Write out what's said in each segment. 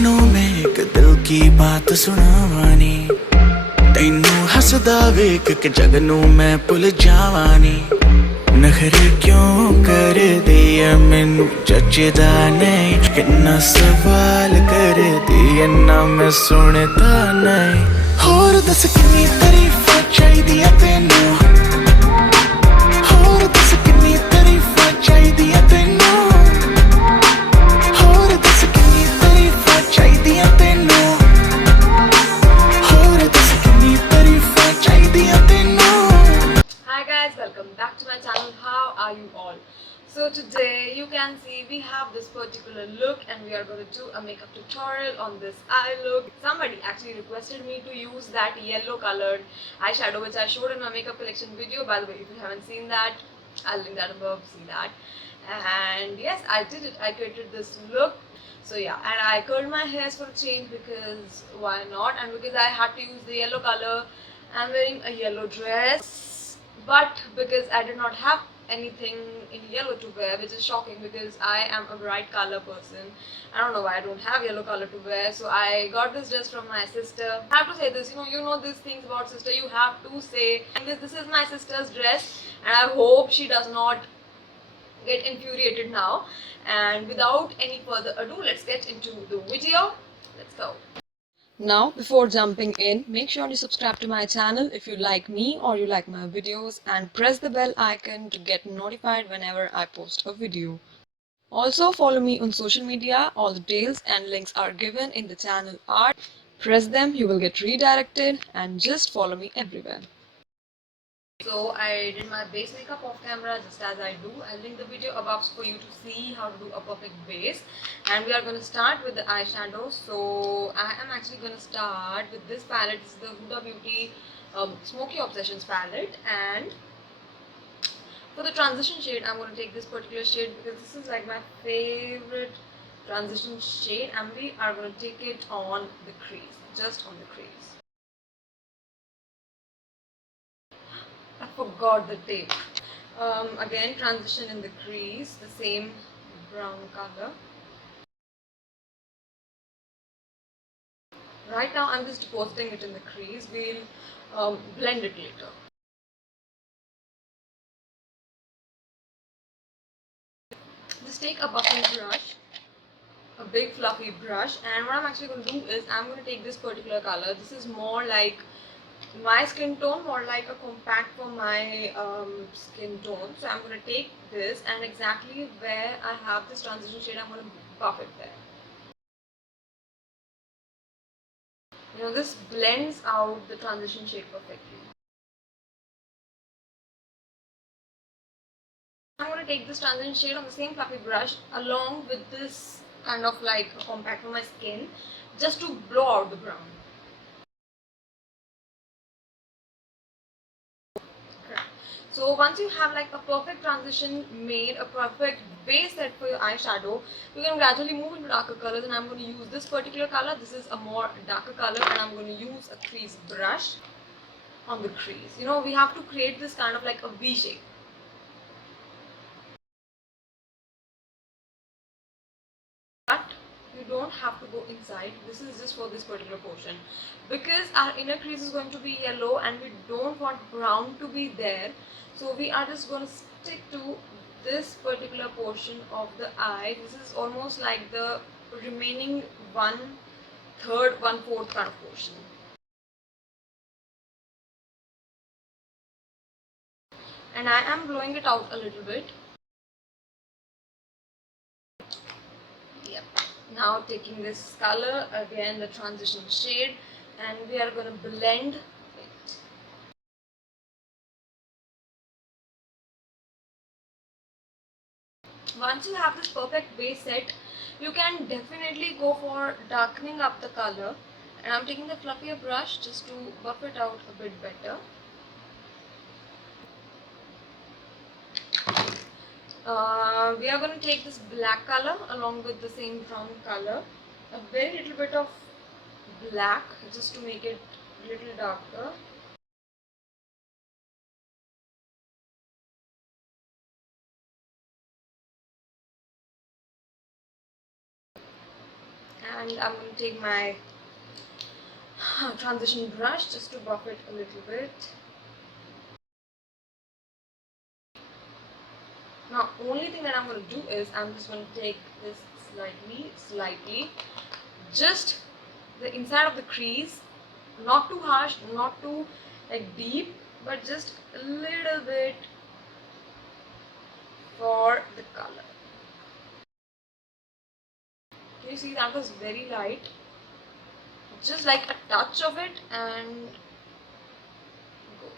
कानों में एक दिल की बात सुनावानी तैनू हसदा वेख के जगनू मैं भुल जावानी नखरे क्यों कर दिया मैनू जचदा नहीं किन्ना सवाल कर दिया ना मैं सुनता नहीं होर दस किन्नी तारीफां चाहिदियां तैनू होर दस किन्नी तारीफां चाहिदियां तैनू होर दस किन्नी तारीफां चाहिदियां तैनू होर दस किन्नी तारीफां चाहिदियां तैनू। Hi guys, welcome back to my channel. How are you all? So today you can see we have this particular look and we are going to do a makeup tutorial on this eye look. Somebody actually requested me to use that yellow colored eyeshadow which I showed in my makeup collection video. By the way, if you haven't seen that, I'll link that above, see that. And yes, I did it. I created this look. So yeah, and I curled my hairs for a change because why not, and because I had to use the yellow color. I'm wearing a yellow dress, but because I did not have anything in yellow to wear, which is shocking because I am a bright color person. I don't know why I don't have yellow color to wear, so I got this dress from my sister. I have to say this, you know these things about sister, you have to say, and this is my sister's dress and I hope she does not get infuriated now. And without any further ado, let's get into the video. Let's go. Now, before jumping in, make sure you subscribe to my channel if you like me or you like my videos, and press the bell icon to get notified whenever I post a video. Also, follow me on social media. All the details and links are given in the channel art. Press them, you will get redirected, and just follow me everywhere. So I did my base makeup off camera just as I do. I'll link the video above for you to see how to do a perfect base. And we are going to start with the eyeshadow. So I am actually going to start with this palette. This is the Huda Beauty Smoky Obsessions palette. And for the transition shade, I'm going to take this particular shade because this is like my favorite transition shade. And we are going to take it on the crease, just on the crease. I forgot the tape. Again, transition in the crease, the same brown color. Right now I'm just depositing it in the crease. We'll blend it later. Just take a buffing brush, a big fluffy brush, and what I'm actually going to do is I'm going to take this particular color. This is more like my skin tone, more like a compact for my skin tone. So I'm going to take this and exactly where I have this transition shade, I'm going to buff it there. This blends out the transition shade perfectly. I'm going to take this transition shade on the same fluffy brush along with this kind of like compact for my skin, just to blow out the brown. So once you have like a perfect transition made, a perfect base set for your eyeshadow, you can gradually move into darker colors, and I'm going to use this particular color. This is a more darker color and I'm going to use a crease brush on the crease. We have to create this kind of like a V shape. But you don't have to go inside. This is just for this particular portion. Because our inner crease is going to be yellow and we don't want brown to be there. So we are just going to stick to this particular portion of the eye. This is almost like the remaining 1/3, 1/4 kind of portion. And I am blowing it out a little bit. Yep. Now taking this color, again the transition shade, and we are going to blend it. Once you have this perfect base set, you can definitely go for darkening up the color, and I'm taking the fluffier brush just to buff it out a bit better. We are going to take this black color along with the same brown color, a very little bit of black just to make it a little darker. and I'm going to take my transition brush just to buff it a little bit. Now, only thing that I'm going to do is I'm just going to take this slightly, just the inside of the crease, not too harsh, not too like deep, but just a little bit for the color. Can you see that was very light? Just like a touch of it and go.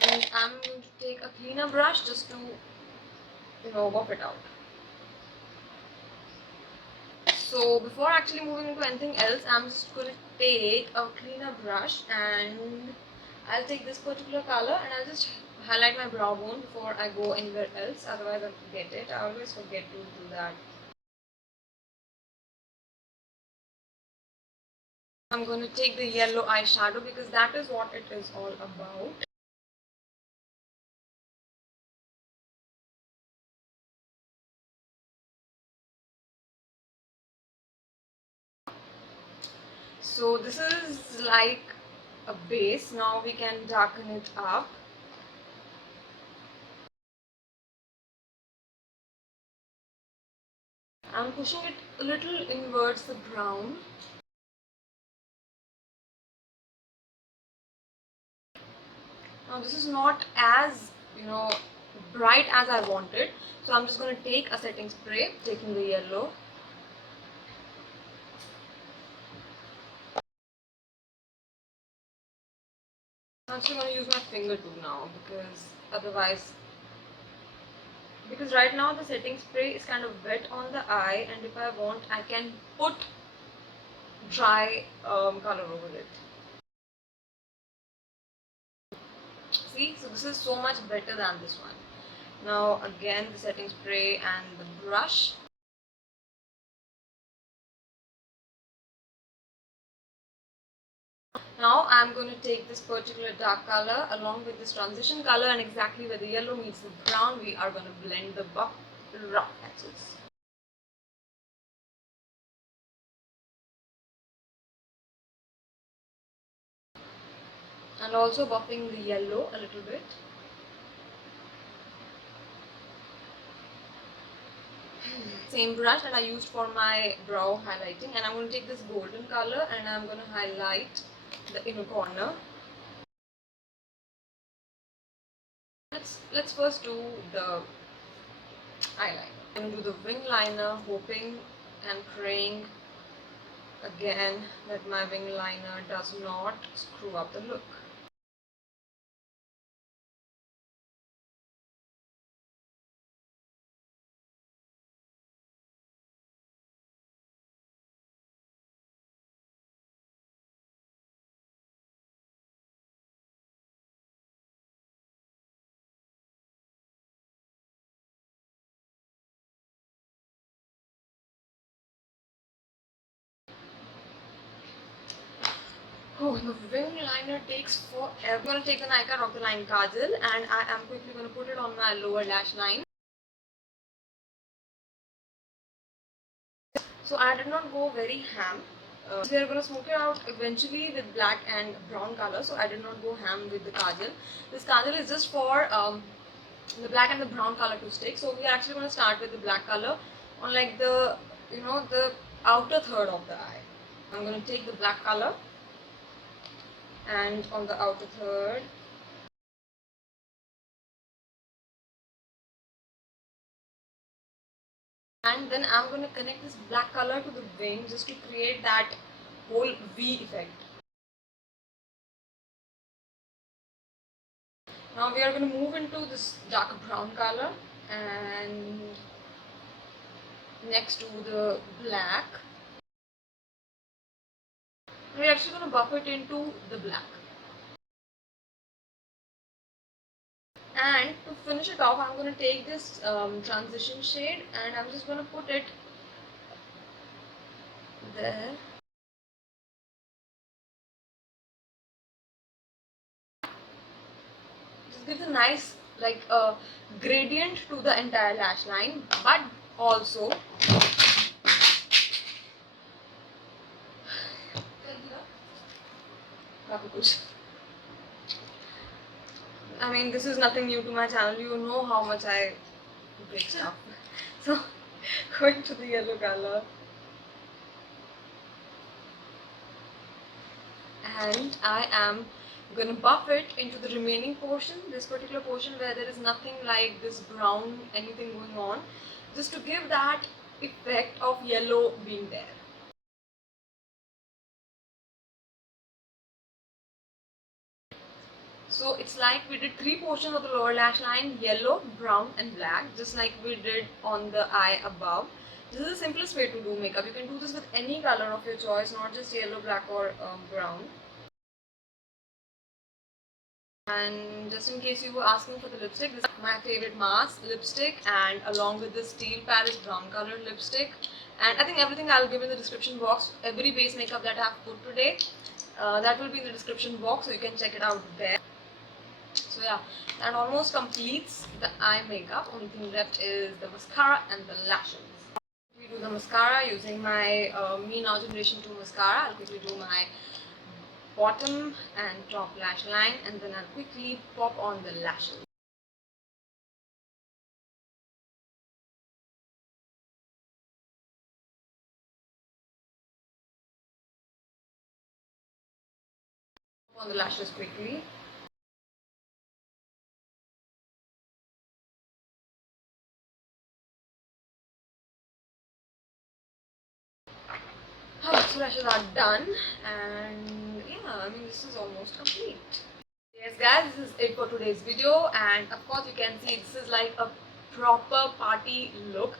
And I'm going to take a cleaner brush just to, buff it out. So before actually moving into anything else, I'm just going to take a cleaner brush and I'll take this particular color and I'll just highlight my brow bone before I go anywhere else, otherwise I'll forget it. I always forget to do that. I'm going to take the yellow eyeshadow because that is what it is all about. So this is like a base. Now we can darken it up. I'm pushing it a little inwards the brown. Now this is not as, bright as I wanted. So I'm just going to take a setting spray, taking the yellow. I'm actually going to use my finger too now because right now the setting spray is kind of wet on the eye, and if I want I can put dry color over it. See, so this is so much better than this one. Now again the setting spray and the brush. Now I'm going to take this particular dark color along with this transition color, and exactly where the yellow meets the brown, we are going to blend the rough patches. And also buffing the yellow a little bit. Same brush that I used for my brow highlighting, and I'm going to take this golden color and I'm going to highlight the inner corner. Let's first do the eyeliner. I'm going to do the wing liner, hoping and praying again that my wing liner does not screw up the look. Oh, the wing liner takes forever. I'm going to take the Nykaa Rock the Line Kajal and I am quickly going to put it on my lower lash line. So I did not go very ham. We are going to smoke it out eventually with black and brown color, so I did not go ham with the kajal. This kajal is just for the black and the brown color to stick. So we are actually going to start with the black color on like the outer third of the eye. I'm going to take the black color and on the outer third. And then I'm going to connect this black color to the wing just to create that whole V effect. Now we are going to move into this dark brown color and next to the black. We're actually going to buff it into the black. And to finish it off, I'm going to take this transition shade and I'm just going to put it there. Just gives a nice gradient to the entire lash line, but also I mean, this is nothing new to my channel. You know how much I break stuff. So, going to the yellow color. And I am gonna buff it into the remaining portion, this particular portion where there is nothing like this brown anything going on, just to give that effect of yellow being there. So it's like we did 3 portions of the lower lash line, yellow, brown and black, just like we did on the eye above. This is the simplest way to do makeup. You can do this with any color of your choice, not just yellow, black or brown. And just in case you were asking for the lipstick, this is my favorite mask lipstick, and along with this Steel Paris brown colored lipstick. And I think everything I'll give in the description box. Every base makeup that I've put today, that will be in the description box, so you can check it out there. So yeah, that almost completes the eye makeup. Only thing left is the mascara and the lashes. We do the mascara using my Me Now Generation 2 mascara. I'll quickly do my bottom and top lash line, and then I'll quickly pop on the lashes. Pop on the lashes quickly. So lashes are done, and yeah, I mean, this is almost complete. Yes guys, this is it for today's video, and of course you can see this is like a proper party look,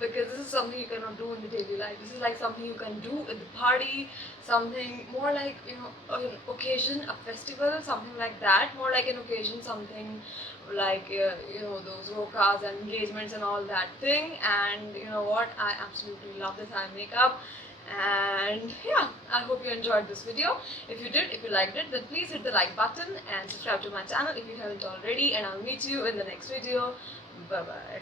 because this is something you cannot do in the daily life. This is like something you can do at the party, something more like, you know, an occasion, a festival, something like that, more like an occasion, something like you know, those rokas and engagements and all that thing. And you know what, I absolutely love this eye makeup. And yeah, I hope you enjoyed this video. If you did, if you liked it, then please hit the like button and subscribe to my channel if you haven't already, and I'll meet you in the next video. Bye bye.